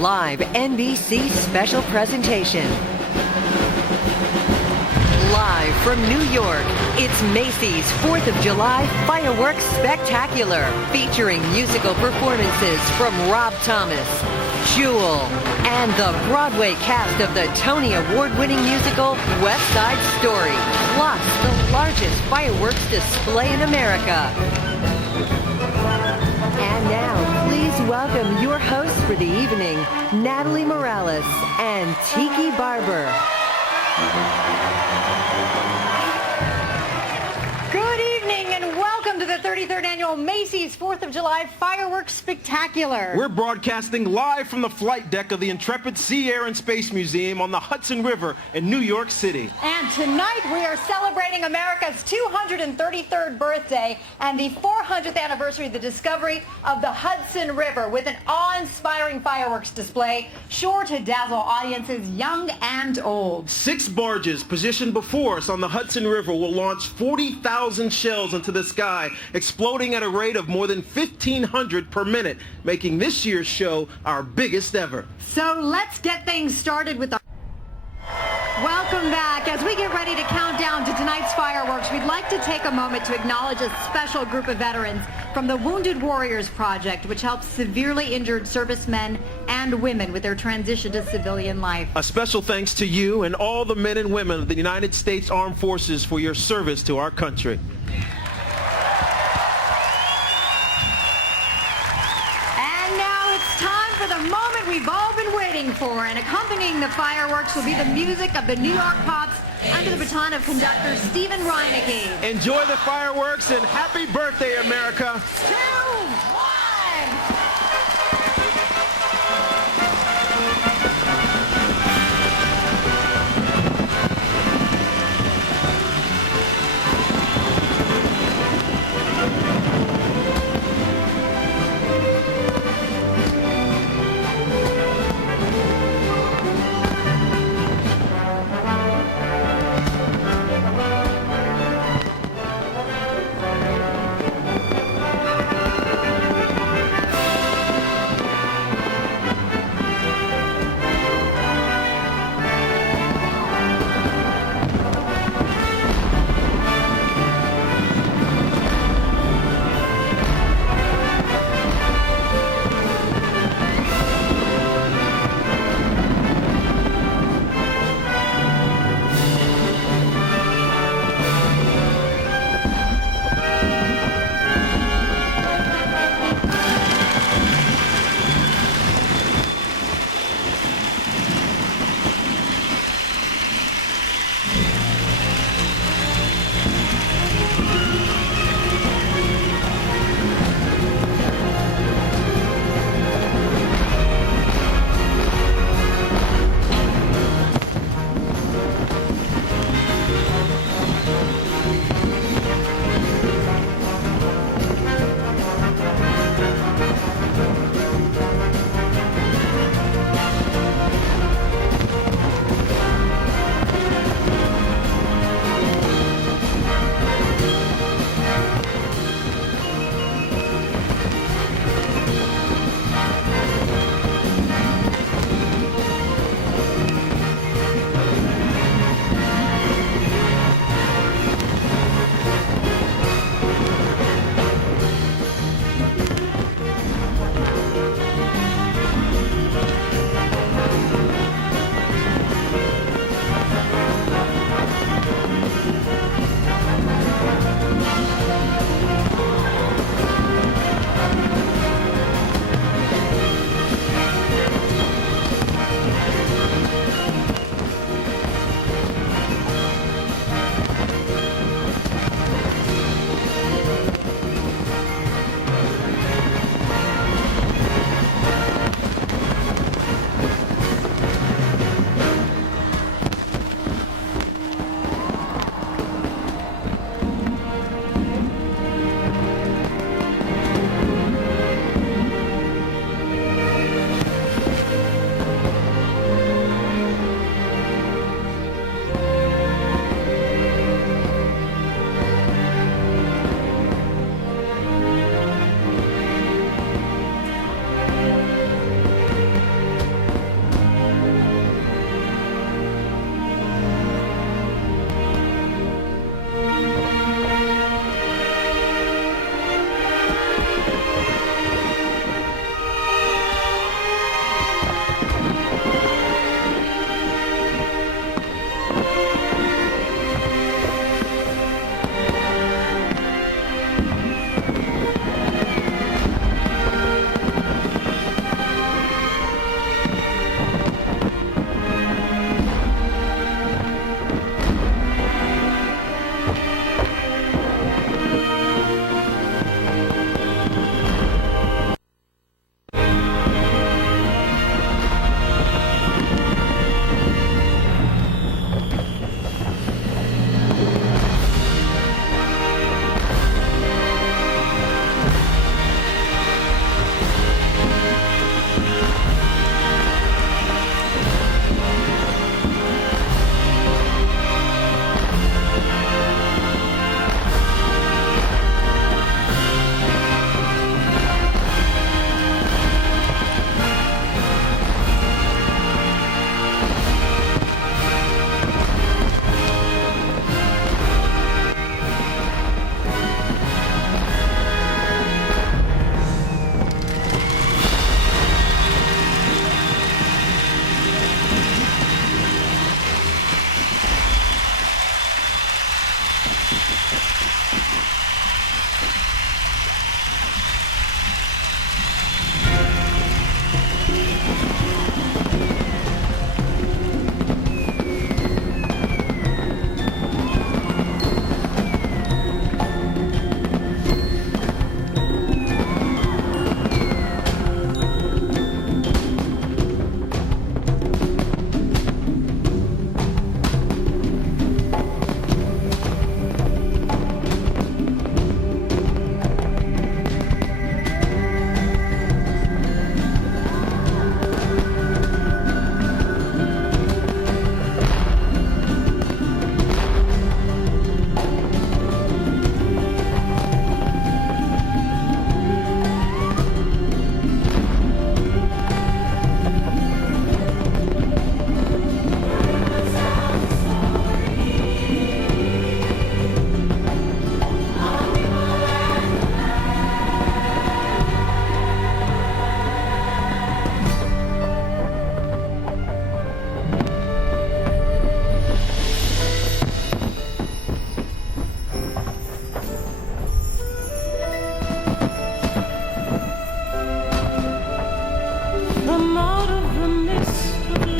live NBC special presentation. Live from New York, it's Macys 4th of July Fireworks Spectacular, featuring musical performances from Rob Thomas, Jewel, and the Broadway cast of the Tony Award-winning musical West Side Story, plus the largest fireworks display in America. And now, please welcome your hosts for the evening, Natalie Morales and Tiki Barber. Good evening and welcome to the 33rd Annual Macys 4th of July Fireworks Spectacular. We're broadcasting live from the flight deck of the Intrepid Sea, Air and Space Museum on the Hudson River in New York City. And tonight we are celebrating America's 233rd birthday and the 400th anniversary of the discovery of the Hudson River with an awe-inspiring fireworks display sure to dazzle audiences young and old. 6 barges positioned before us on the Hudson River will launch 40,000 shells into the sky, exploding at a rate of more than 1,500 per minute, making this year's show our biggest ever. So let's get things started with our... Welcome back. As we get ready to count down to tonight's fireworks, we'd like to take a moment to acknowledge a special group of veterans from the Wounded Warriors Project, which helps severely injured servicemen and women with their transition to civilian life. A special thanks to you and all the men and women of the United States Armed Forces for your service to our country. The moment we've all been waiting for, and accompanying the fireworks will be the music of the New York Pops under the baton of conductor Stephen Reinecke. Enjoy the fireworks and happy birthday, America. 2, 1.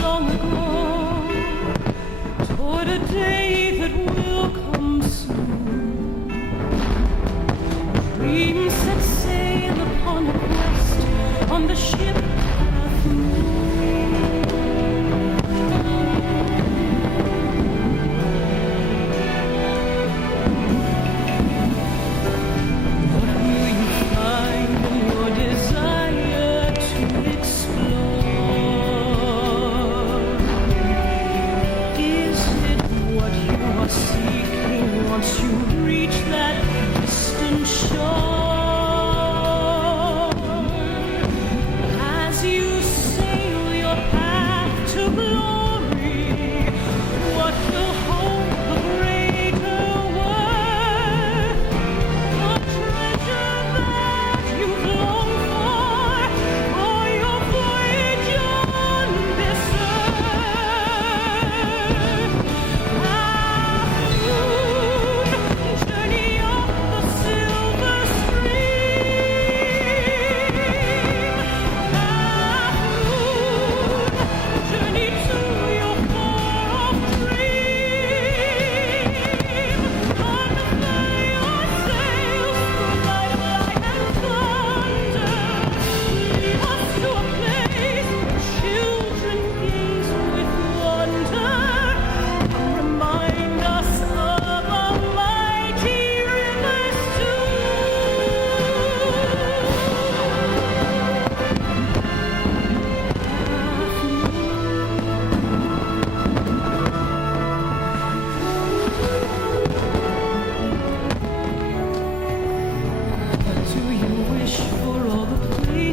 long ago, toward a day that will come soon. Dreams set sail upon a quest on the ship path moon.